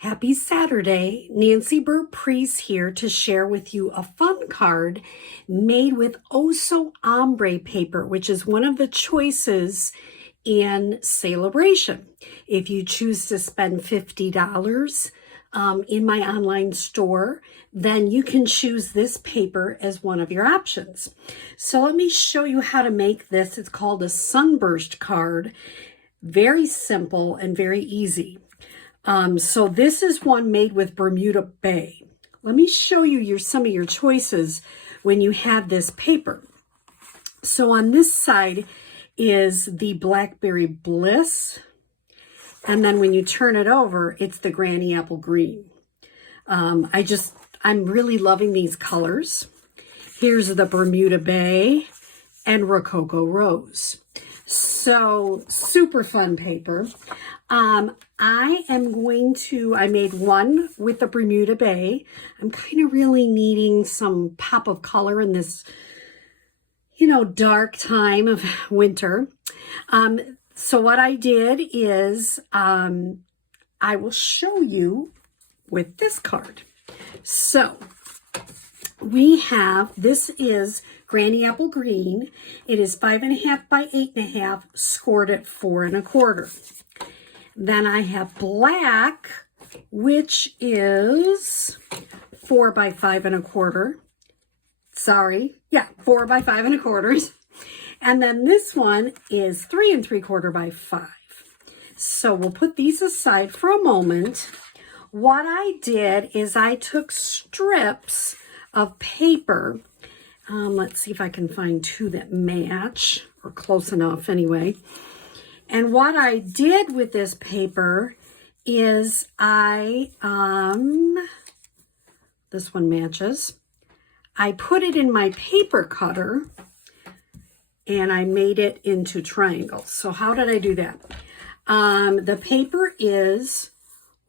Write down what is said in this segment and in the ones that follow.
Happy Saturday. Nancy Burt-Preece here to share with you a fun card made with Oh So Ombré paper, which is one of the choices in Celebration. If you choose to spend $50 in my online store, then you can choose this paper as one of your options. So let me show you how to make this. It's called a Sunburst card. Very simple and very easy. So this is one made with Bermuda Bay. Let me show you some of your choices when you have this paper. So on this side is the Blackberry Bliss. And then when you turn it over, it's the Granny Apple Green. I'm really loving these colors. Here's the Bermuda Bay and Rococo Rose. So super fun paper. I made one with the Bermuda Bay. I'm kind of really needing some pop of color in this, dark time of winter. So what I did is, I will show you with this card. So this is Granny Apple Green. It is 5.5 by 8.5, scored at 4 1/4. Then I have black, which is 4 by 5 1/4. 4 by 5 1/4. And then this one is 3 3/4 by 5. So we'll put these aside for a moment. What I did is I took strips of paper. Let's see if I can find two that match, or close enough anyway. And what I did with this paper is this one matches. I put it in my paper cutter and I made it into triangles. So how did I do that? The paper is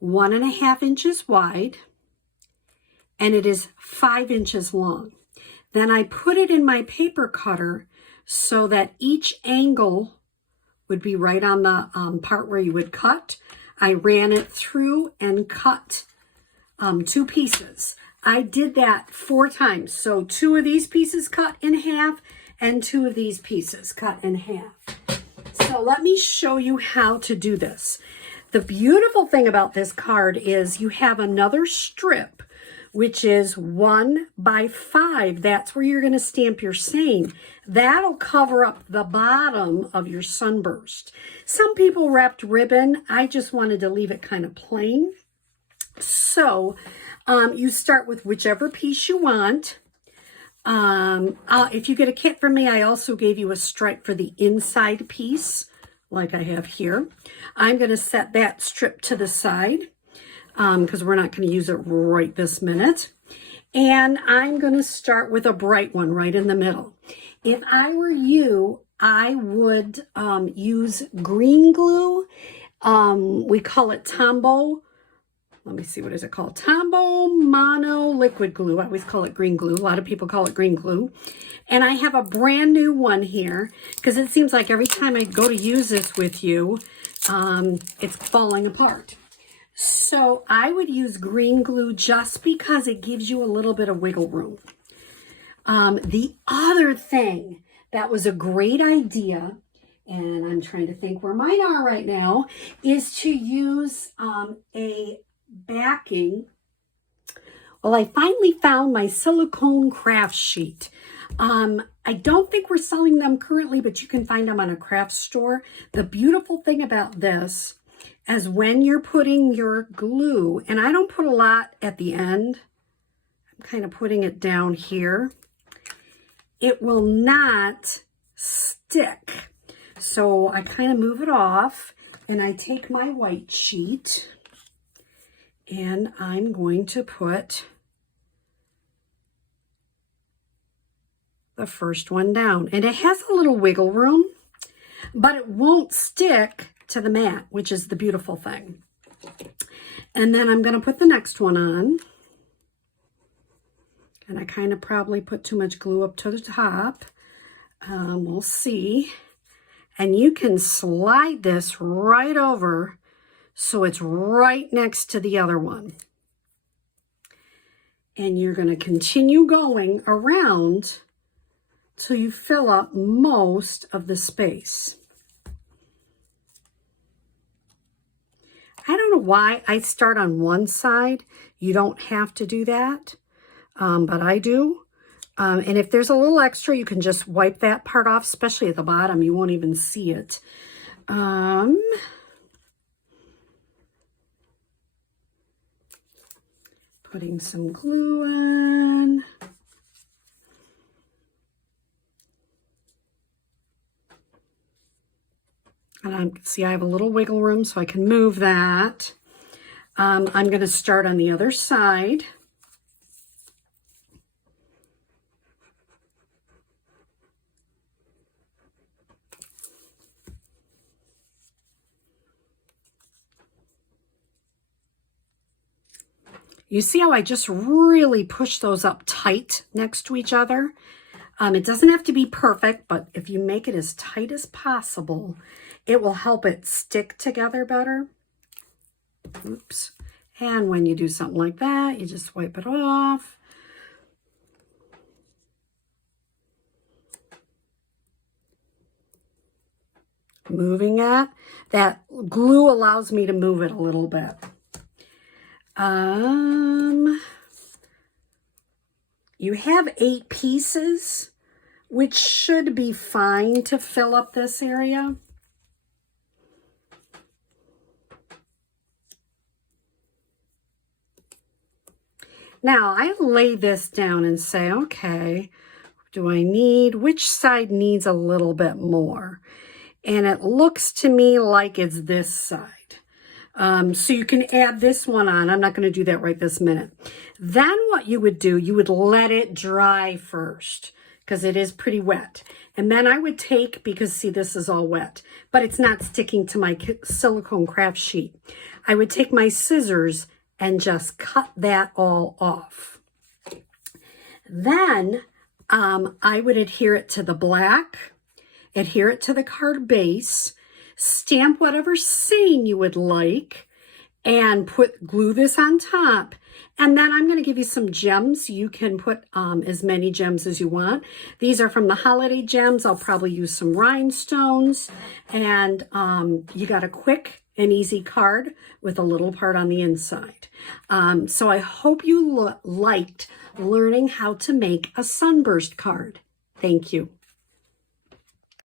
1.5 inches wide and it is 5 inches long. Then I put it in my paper cutter so that each angle would be right on the part where you would cut. I ran it through and cut 2 pieces. I did that 4 times. So 2 of these pieces cut in half and 2 of these pieces cut in half. So let me show you how to do this. The beautiful thing about this card is you have another strip, which is 1 by 5. That's where you're going to stamp your saying. That'll cover up the bottom of your Sunburst. Some people wrapped ribbon. I just wanted to leave it kind of plain. So you start with whichever piece you want. If you get a kit from me, I also gave you a stripe for the inside piece, like I have here. I'm going to set that strip to the side, because we're not going to use it right this minute. And I'm going to start with a bright one right in the middle. If I were you, I would use green glue. We call it Tombow. Let me see, what is it called? Tombow Mono Liquid Glue. I always call it green glue. A lot of people call it green glue. And I have a brand new one here because it seems like every time I go to use this with you, it's falling apart. So I would use green glue just because it gives you a little bit of wiggle room. The other thing that was a great idea, and I'm trying to think where mine are right now, is to use a backing. Well, I finally found my silicone craft sheet. I don't think we're selling them currently, but you can find them on a craft store. The beautiful thing about this is when you're putting your glue, and I don't put a lot at the end, I'm kind of putting it down here, it will not stick. So I kind of move it off and I take my white sheet and I'm going to put the first one down. And it has a little wiggle room, but it won't stick to the mat, which is the beautiful thing. And then I'm going to put the next one on. And I kind of probably put too much glue up to the top. We'll see. And you can slide this right over so it's right next to the other one. And you're going to continue going around till you fill up most of the space. I don't know why I start on one side. You don't have to do that, but I do. And if there's a little extra, you can just wipe that part off, especially at the bottom. You won't even see it. Putting some glue on. And see, I have a little wiggle room, so I can move that. I'm going to start on the other side. You see how I just really push those up tight next to each other? It doesn't have to be perfect, but if you make it as tight as possible, it will help it stick together better. Oops. And when you do something like that, you just wipe it off. Moving it. That glue allows me to move it a little bit. You have 8 pieces, which should be fine to fill up this area. Now, I lay this down and say, okay, which side needs a little bit more? And it looks to me like it's this side. So you can add this one on. I'm not going to do that right this minute. Then what you would do, you would let it dry first because it is pretty wet. And then I would take, because see, this is all wet, but it's not sticking to my silicone craft sheet. I would take my scissors and just cut that all off. Then I would adhere it to the black, adhere it to the card base, stamp whatever saying you would like, and glue this on top. And then I'm going to give you some gems. You can put as many gems as you want. These are from the holiday gems. I'll probably use some rhinestones. And you got a quick and easy card with a little part on the inside. So I hope you liked learning how to make a Sunburst card. Thank you.